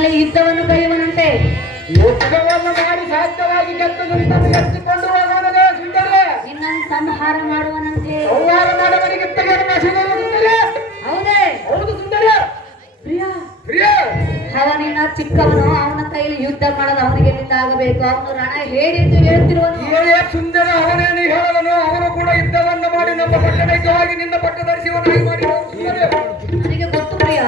ಅಲ್ಲಿ ಯುದ್ಧವನ್ನು ಕೈಯುವನಂತೆ. ಯುದ್ಧವನ್ನು ಮಾಡಿ ಸಾಧ್ಯವಾಗಿ ಗೆದ್ದದಂತನ್ನು ಎತ್ತಿಕೊಂಡು ಹೋಗುವನೇ ಸುಂದರಿ. ನಿನ್ನನ್ನು ಸಂಹಾರ ಮಾಡುವನಂತೆ. ಸಂಹಾರ ಮಾಡುವವನಿಗೆ ಸುಂದರಿ. ಹೌದೇ? ಹೌದು ಸುಂದರಿ. ಪ್ರಿಯ ಪ್ರಿಯ ಅವನಿನ್ನ ಚಿಕ್ಕವನು, ಅವನ ಕೈಲಿ ಯುದ್ಧ ಮಾಡೋದು ಅವನಿಗೆ ಆಗಬೇಕು. ಅವನು ರಣ ಹೇಳಿ ಎಂದು ಹೇಳುತ್ತಿರುವನು. ಸುಂದರ ಅವನೇನು ಹೇಳವನು. ಅವನು ಕೂಡ ಯುದ್ಧವನ್ನು ಮಾಡಿ ನಮ್ಮ ಪಟ್ಟಣಕ್ಕೆ ನಿನ್ನ ಪಟ್ಟ ಧರಿಸುವನಾಗಿ ಮಾಡಿ ನನಗೆ ಗೊತ್ತು ಪ್ರಿಯ.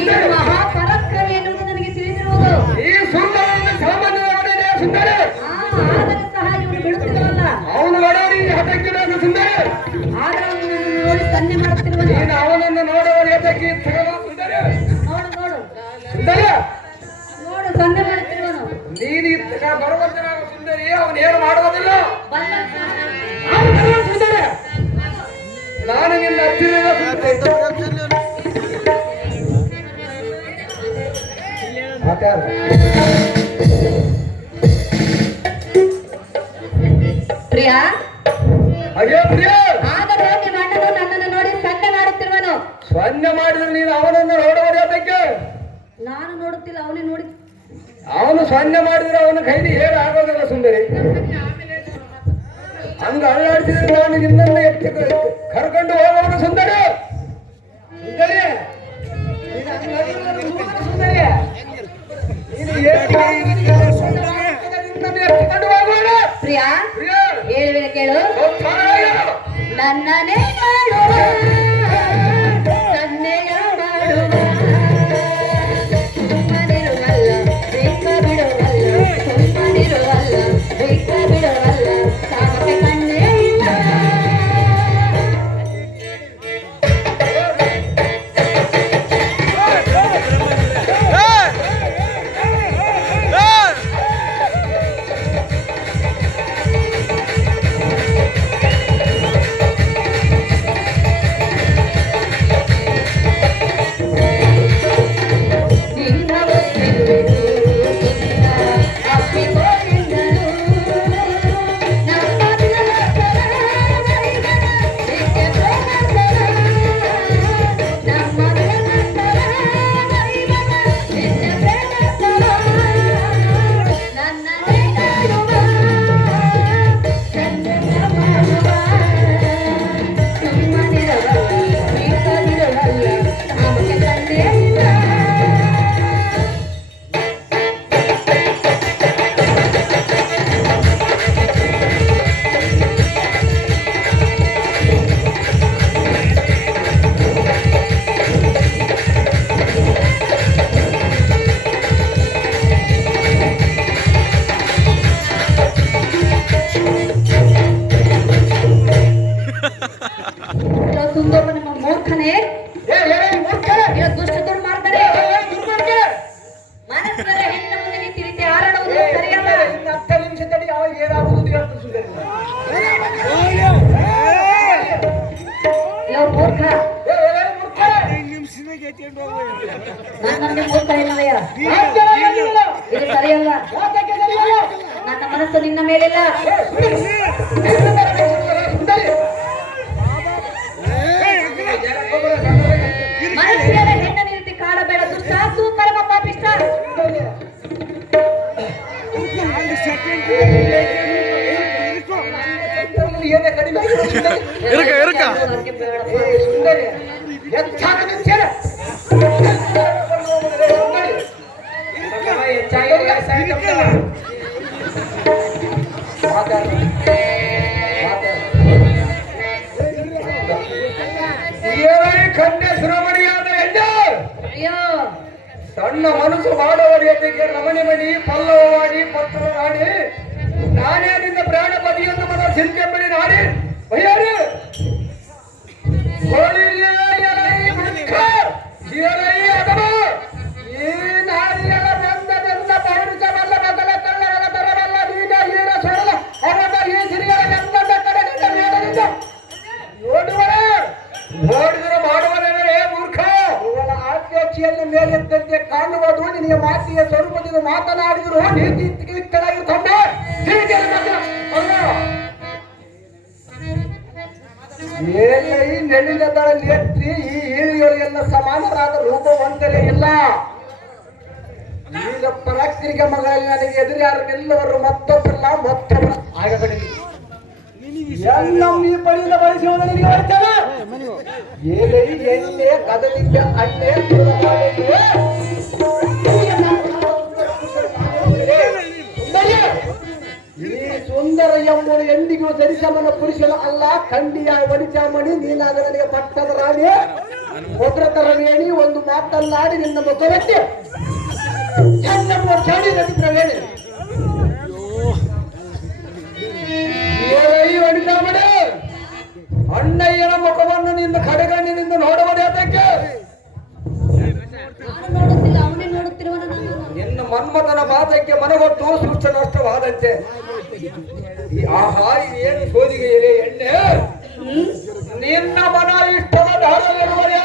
ಈಗ ಮಹಾಪರಾಕ್ರಮಿ ಎನ್ನುವುದು ನನಗೆ ತಿಳಿದಿರುವುದು. ಈ ಸುಂದರವನ್ನು ಸಾಮಾನ್ಯವಾಗಿದೆ ಸುಂದರ. ಆದರೆ ಸಹ ಇವನು ಬಿಡುತ್ತಿರಲ್ಲ. ಅವನು ಒಡೆಯರಿಗೆ ಹಠಕ್ಕಿಡೋದು ಸುಂದರ. ಆದರೆ ಅವನನ್ನು ನೋಡಿ ಸನ್ನೆ ಮಾಡುತ್ತಿರುವನು. ನೀನು ಅವನನ್ನು ನೋಡುವ ಹಠಕ್ಕೆ ಸುಂದರ. ನೋಡು ನೋಡು ಸುಂದರ ನೋಡು, ಸನ್ನೆ ಮಾಡುತ್ತಿರುವನು. ನೀನು ಬರುವಂತ ಸುಂದರಿ. ಅವನು ಏನು ಮಾಡುವುದಿಲ್ಲ. ಸುಂದರ ನಾನು ನಿನ್ನ ಪ್ರಿಯ ಅಯ್ಯೋ ಪ್ರಿಯ. ಆದರೆ ನಿಮ್ಮ ಅಣ್ಣನು ನನ್ನನ್ನು ನೋಡಿ ಸನ್ನೆ ಮಾಡುತ್ತಿರುವನು. ಸನ್ನೆ ಮಾಡಿದ್ರೆ ನೀನು ಅವನನ್ನು ನೋಡುವುದೇ ಅದಕ್ಕೆ. ನಾನು ನೋಡುತ್ತಿಲ್ಲ, ಅವನೇ ನೋಡಿ. ಅವನು ಸನ್ನೆ ಮಾಡಿದ್ರೆ ಅವನ ಕೈಲಿ ಹೇಳ ಆಗೋದಿಲ್ಲ ಸುಂದರಿ. ಹಂಗ ಅಲ್ಲಾಡಿಸಿದ್ರೆ ಅವನು ನಿನ್ನನ್ನು ಎತ್ತಿ ಕರ್ಕೊಂಡು ಹೋಗುವನು ಸುಂದರಿ. ಸುಂದರಿ ಸುಂದರಿ ಎತ್ತಿಕೊಂಡು ಹೋಗುವನು. ಪ್ರಿಯ ಹೇಳುವೆ ಕೇಳು. ನನ್ನನೇ ಮಾಡುವ ಸನ್ನೆಯ ಮಾಡುವ ಸುಮ್ಮನಿರುವಲ್ಲ ಬೇಕ ಬಿಡುವಲ್ಲ, ಸುಮ್ಮನಿರುವಲ್ಲ ಬೇಕ ಬಿಡುವಲ್ಲ, ಸಾಮಕ್ಕೆ ಕಣ್ಣೇ ಇಲ್ಲ. ಇದು ಸರಿಯಲ್ಲ. ನನ್ನ ಮನಸ್ಸು ನಿನ್ನ ಮೇಲಿಲ್ಲ. ಮನಸ್ಸಿನ ಹೆಣ್ಣು ರೀತಿ ಕಾಡಬೇಡ ದುಷ್ಟ, ಪರಮ ಪಾಪಿಷ್ಟ. ಕನ್ಯೆ ಶ್ರಮಣಿಯಾದ ಹೆಣ್ಣು ಸಣ್ಣ ಮನಸ್ಸು ಮಾಡುವ ರೀತಿಗೆ ರಮಣಿ ಮಣಿ ಪಲ್ಲವ ಮಾಡಿ ಪತ್ರ ಮಾಡಿ ನಾನೇ ನಿನ್ನ ಪ್ರಾಣ ಪದಿಯನ್ನು ಮನ ಚಿಂತೆ ಬಳಿ ನಾಡಿ ಭಯಾರಿ ಈ ನಾಡಿಗಳ ಬಂದದಿಂದ ಪೌರುಷವಲ್ಲ ಬದಲ ಕಳ್ಳಗಳ ಬರವಲ್ಲ ನೀನ ಈರ ಸೊರಲ ಅವನ ಈ ಸಿರಿಗಳ ಗಂಧದ ಕಡೆಗಿಂದ ಮೇಲದಿಂದ ನೋಡಿದರೆ ಮಾಡುವನೆಂದರೆ ಮೂರ್ಖ. ಇವಳ ಆತ್ಮೀಯತೆಯನ್ನು ಮೇಲೆತ್ತಂತೆ ಕಾಣುವುದು ನಿನಗೆ ಮಾತಿಯ ಸ್ವರೂಪದಿಂದ ಮಾತನಾಡಿದರು ನೀತಿ ಕೆಳಗಿರುತ್ತಂಡ ಮೇಲೈ ನೆಲ್ಲಿನದಳ ನೇತ್ರಿ ಈ ಈಳಿಗಳಿಗೆಲ್ಲ ಸಮಾನರಾದ ರೂಪ ಒಂದಲೇ ಇಲ್ಲ. ಮಾಡಿದ ಪರಾಕ್ತಿರಿಗೆ ಮಗಳಲ್ಲಿ ನನಗೆ ಎದುರು ಯಾರು ನಿಲ್ಲವರು ಮತ್ತೊಬ್ಬರಲ್ಲ ಮತ್ತೊಬ್ಬರ ಆಗಬೇಡಿ ನಮ್ಮ ಈ ಪಡೆಯಿಂದ ಬಳಸುವುದು ನಿನಗೆ ಬರ್ತೇನೆ ಏನೇ ಎಣ್ಣೆ ಕದಲಿದ್ದ ಅಣ್ಣೆ ಈ ಸುಂದರ ಎಂಬುದು ಎಂದಿಗೂ ಸರಿಸಮನ ಪುರುಷನ ಅಲ್ಲ ಖಂಡಿಯ ವನಿಚಾಮಣಿ ನೀನಾಗ ನನಗೆ ಪಟ್ಟದ ರಾಣಿ ಭದ್ರತರ ವೇಣಿ ಒಂದು ಮಾತನ್ನಾಡಿ ನಿನ್ನ ಮುಖವೆತ್ತಿ ಚೆನ್ನಮ್ಮ ಚಾಡಿ ನದಿಪ್ರವೇಣಿ ವನಿಚಾಮಣಿ ಅಣ್ಣಯ್ಯನ ಮುಖವನ್ನು ನಿನ್ನ ಕಡೆಗಣ್ಣಿನಿಂದ ನೋಡುವುದೇತಕ್ಕೆ ನಾನು ನೋಡುತ್ತಿಲ್ಲ, ಅವನೇ ನೋಡುತ್ತಿರುವನು. ನಿನ್ನ ಮನ್ಮಥನ ಬಾಧಕ್ಕೆ ಮನಗೊಟ್ಟು ಸೂಕ್ಷ್ಮ ನಷ್ಟವಾದಂತೆ ಆಹಾ ಏನು ಸೋದಿಗೆ ಎಲೆ ಎಣ್ಣೆ ನಿನ್ನ ಮನ ಇಷ್ಟದ ಧಾರವಿರುವರೆ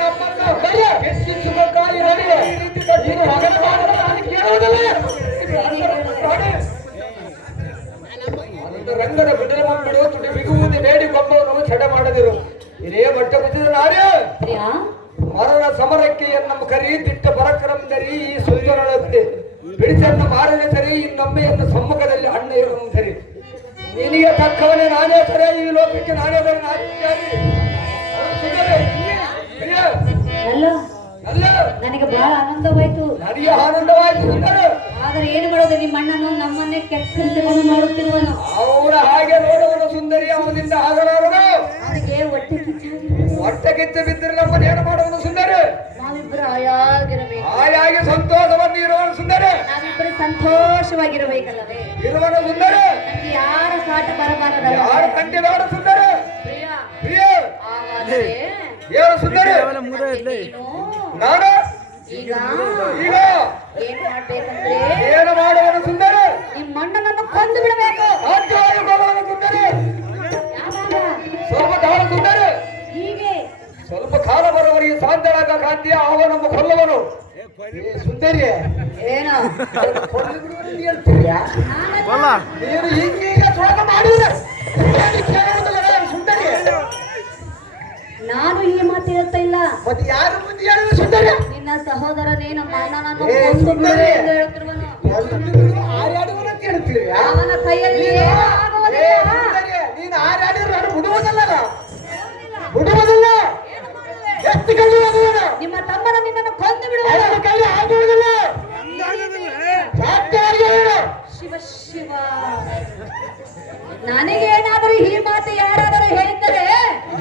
ನಮ್ಮನ್ನ ಹೆಚ್ಚಿಸುವುದಕ್ಕಾಗಿ ನನಗೆ ಈ ರೀತಿ ನೀನು ಮಗನ ಮಾಡಿದರೆ ನಾನು ಕೇಳುವುದಿಲ್ಲ. ಒಂದು ರಂಗದ ಬಿಡಲ ಮಾಡಿಬಿಡು ತುಟಿ ಬಿಗುವುದು ಬೇಡಿ ಕೊಂಬವನ್ನು ಚಡ ಮಾಡದಿರು ಇದೇ ಬಟ್ಟ ಬಿದ್ದಿದ ನಾರೇ ಪ್ರಿಯಾ, ಮರಣ ಸಮರಕ್ಕೆ ನಮ್ಮ ಕರಿ ದಿಟ್ಟ ಪರಾಕ್ರಮದರಿ ಈ ಸುಂದರಳಂತೆ ಬಿಡಿಸನ್ನ ಮಾರನೆ ಸರಿ ಇನ್ನೊಮ್ಮೆಯನ್ನು ಸಮ್ಮುಖದಲ್ಲಿ ಅಣ್ಣ ಇರುವುದು ಸರಿ ನಿನಗೆ ತಕ್ಕವನೇ ನಾನೇ ಸರಿ ಈ ಲೋಕಕ್ಕೆ ನಾನೇ ಬರೀ ಅಲ್ಲ ಅಲ್ಲ ನನಗೆ ಬಹಳ ಆನಂದವಾಯ್ತು. ನನಗೆ ಆನಂದವಾಯ್ತು ಸುಂದರ ಆದರೆ ಏನು ಮಾಡೋದು, ನಿಮ್ಮ ಅಣ್ಣನು ನಮ್ಮನ್ನೇ ಕೆಟ್ಟವನು ಮಾಡುತ್ತಿರುವನು. ಅವರ ಹಾಗೆ ನೋಡುವನು ಸುಂದರಿ ಅವನಿಂದ ಆಗಲಾರದು. ಅವನಿಗೆ ಹೊಟ್ಟೆ ಕಿಚ್ಚಾಗಿದೆ. ಹೊಟ್ಟೆ ಕಿಚ್ಚ ಬಿದ್ದರೆ ನಮ್ಮನ್ನು ಏನು ಮಾಡುವನು ಸುಂದರಿ? ನಾವಿಬ್ಬರು ಆಯಾಗಿರಬೇಕು. ಆಯಾಗಿ ಸಂತೋಷವನ್ನು ಇರುವನು ಸುಂದರಿ. ನಾವಿಬ್ಬರು ಸಂತೋಷವಾಗಿರಬೇಕಲ್ಲವೇ? ಇರುವನು ಸುಂದರಿ. ನನಗೆ ಯಾರ ಕಾಟ ಬರಬಾರದಲ್ಲ. ಯಾರ ಕಂಟಿ ನೋಡ ಸುಂದರಿ. ಪ್ರಿಯ, ಪ್ರಿಯ ಹಾಗಾದರೆ ಏನು ಸುಂದರಿ? ನೀನು ನಾನು ಈಗ ಈಗ ಏನ್ ಮಾಡ್ಬೇಕಂದ್ರೆ ಏನು ಮಾಡುವನು ಸುಂದರಿ? ನಿಮ್ಮ ಅಣ್ಣನನ್ನು ಕೊಂದು ಬಿಡಬೇಕು. ಸಾಧ್ಯವಾಗಿ ಕೊಲ್ಲುವನು ಸುಂದರಿ. ಯಾವಾಗ? ಸ್ವಲ್ಪ ಕಾಲ ಸುಂದರಿ, ಹೀಗೆ ಸ್ವಲ್ಪ ಕಾಲ ಬರುವವರಿಗೆ ಸಾಧ್ಯರಾಗ ಕಾಂತಿಯ ಅವ ನಮ್ಮ ಕೊಲ್ಲುವನು. ಸುಂದರಿ ಏನು ಹೇಳ್ತೀಯಾ? ನೀನು ಹೀಗೀಗ ಶೋಕ ಮಾಡಿದ್ರೆ ಸುಂದರಿ. ನಾನು ಈ ಮಾತು ಹೇಳ್ತಾ ಇಲ್ಲ. ಮತ್ತೆ ಯಾರು ಮುಂದೆ ಹೇಳಿದ ಸುಂದರಿ? ನಿನ್ನ ಸಹೋದರನೇ ನಮ್ಮ ಅಣ್ಣನನ್ನು ಏ, ಕೊಂದು ಬಿಡು ಸುಂದರಿ. ಎಂದು ಹೇಳ್ತಿರುವನು. ಆರ್ಯಾಡುವನು ಅಂತ ಹೇಳ್ತೀಯಾ? ಅವನ ಕೈಯಲ್ಲಿ ನೀನು- ಏನೂ ಏ, ಆಗುವುದಿಲ್ಲ. ಸುಂದರಿ, ನೀನು ಆರ್ಯಾಡಿದ್ರೆ ನಾನು ಬಿಡುವುದಲ್ಲ ಬಿಡುವುದಿಲ್ಲ. ಎಷ್ಟು ಕಲಿಯುವುದು ನಿಮ್ಮ ತಮ್ಮನ ನಿನ್ನನ್ನು ಕೊಂದು ಬಿಡುವ. ಅವನ ಕೈಲಿ ಆಗುವುದಿಲ್ಲ. ಸಾಧ್ಯವಾಗಿ ಹೇಳು. ಶಿವ ಶಿವ, ನನಗೇನಾದರೂ ಈ ಮಾತು ಯಾರಾದರೂ ಹೇಳಿದ್ದರೆ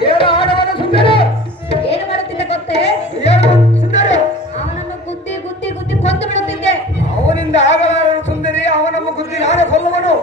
ಏನು ಆಡವನು ಸುಂದರಿ? ಏನು ಮಾಡುತ್ತಿದ್ದೆ ಗೊತ್ತೇ? ಏನು ಸುಂದರಿ? ಅವನನ್ನು ಗುದ್ದಿ ಗುದ್ದಿ ಗುದ್ದಿ ಕೊಂದು ಬಿಡುತ್ತಿದ್ದೆ. ಅವನಿಂದ ಆಗಲಾರನು ಸುಂದರಿ. ಅವನನ್ನು ಗುದ್ದಿ ನಾನೇ ಕೊಲ್ಲುವನು.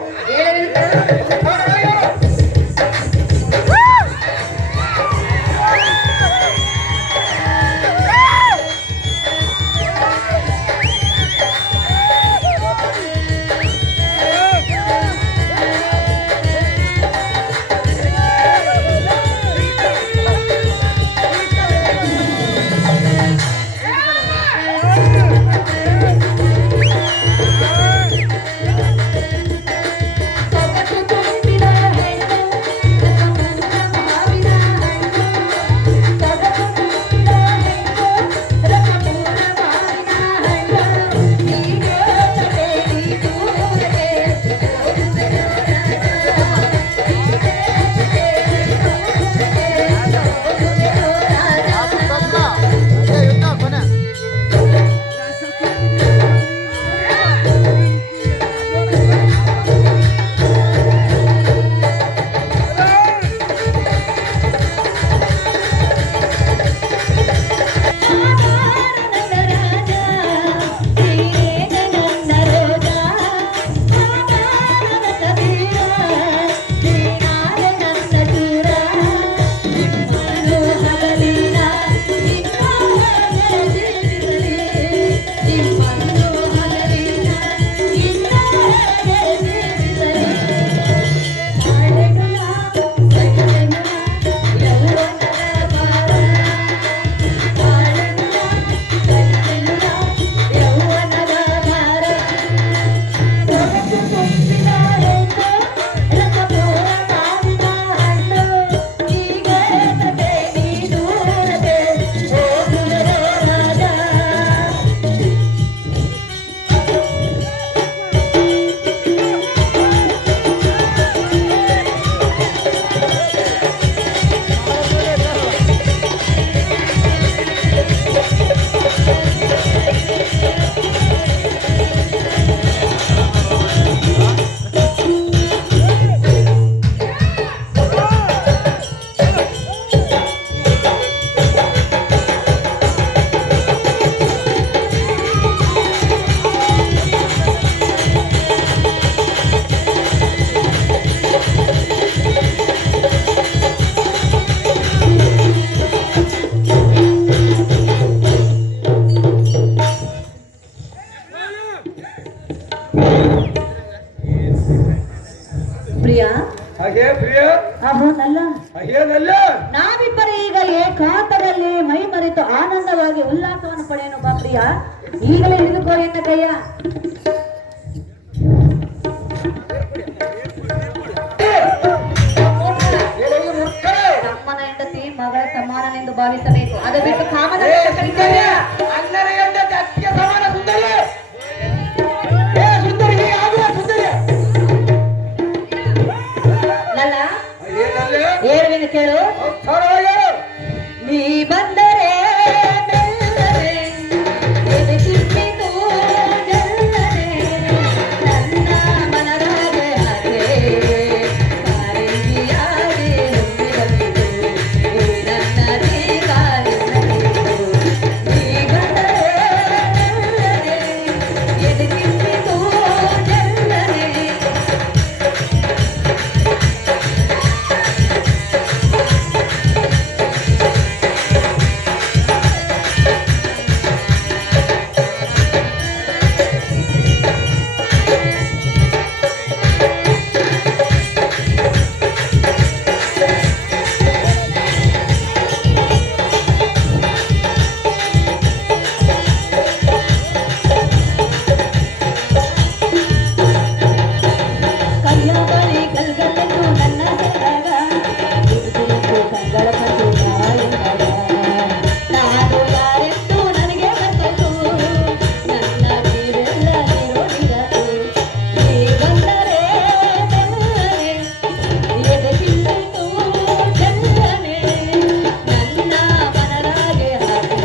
ಪ್ರಿಯ ಹಾಗೆ ಪ್ರಿಯ ಅವನಲ್ಲ ಹಾಗೇನಲ್ಲ ನಾವಿಬ್ಬರು ಈಗ ಏಕಾಂತದಲ್ಲಿ ಮೈ ಮರೆತು ಆನಂದವಾಗಿ ಉಲ್ಲಾಸವನ್ನು ಪಡೆಯನು ಬಾ ಪ್ರಿಯ ಈಗಲೇ ಹಿಡಿದುಕೋ ಎನ್ನ ಕೈಯ ತಮ್ಮನ ಹೆಂಡತಿ ಮಗಳ ಸಮಾನನೆಂದು ಭಾವಿಸಬೇಕು ಅದು ಬಿಟ್ಟು ಕಾಮನ ಅಣ್ಣನ ಹೆಂಡತಿ ಅತ್ತಿಗೆ ಸಮಾನ ಸುಂದರಿ ಸುಂದರಿ ಲಲ್ಲ ಏನಲ್ಲ ಹೇಳುವೆನು ಕೇಳು ನೀ ಬಂದರೆ ಮೆಲ್ಲನೆ, ಎದೆ ಚಿಮ್ಮಿತು ಗೆಲ್ಲನೆ, ನನ್ನ ಮನದಾಗೆ ಹಾಗೆ ಕಾರಂಜಿಯಾಗಿ ಹೊಮ್ಮಿರಬೇಕು, ಈ ನನ್ನ ಜೀವ ನಿನ್ನದು. ನೀ ಬಂದರೆ ಮೆಲ್ಲನೆ, ಎದೆ ಚಿಮ್ಮಿತು ಗೆಲ್ಲನೆ. ಕಲ್ಲಬಳಿ ಕಲ್ಗಲೆಂದು ನನ್ನ ಸೆರಗ, ಬಿಡುತ್ತಿರುವುದು ಕಂಗಳ ಕಂಡು ಬಾಳೆಂಬಗ. ನಾನು ಯಾರೆಂದು ನನಗೆ ಗೊತ್ತು, ನನ್ನ ನೀರೆಲ್ಲ ನೀರೋಡಿರದು. ನೀ ಬಂದರೆ ಮೆಲ್ಲನೆ, ಎದೆ ಚಿಮ್ಮಿತು ಗೆಲ್ಲನೆ, ನನ್ನ ಮನದಾಗೆ ಹಾಗೆ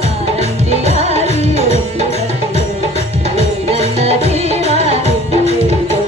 ಕಾರಂಜಿಯಾಗಿ ಹೊಮ್ಮಿರಬೇಕು, ಈ ನನ್ನ ಜೀವ ನಿನ್ನದು.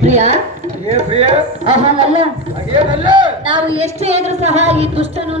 ಪ್ರಿಯ ಪ್ರಿಯ ಅಹನಲ್ಲ ಹಾಗೇನಲ್ಲ ನಾವು ಎಷ್ಟು ಹೇಳಿದ್ರು ಸಹ ಈ ದುಷ್ಟನು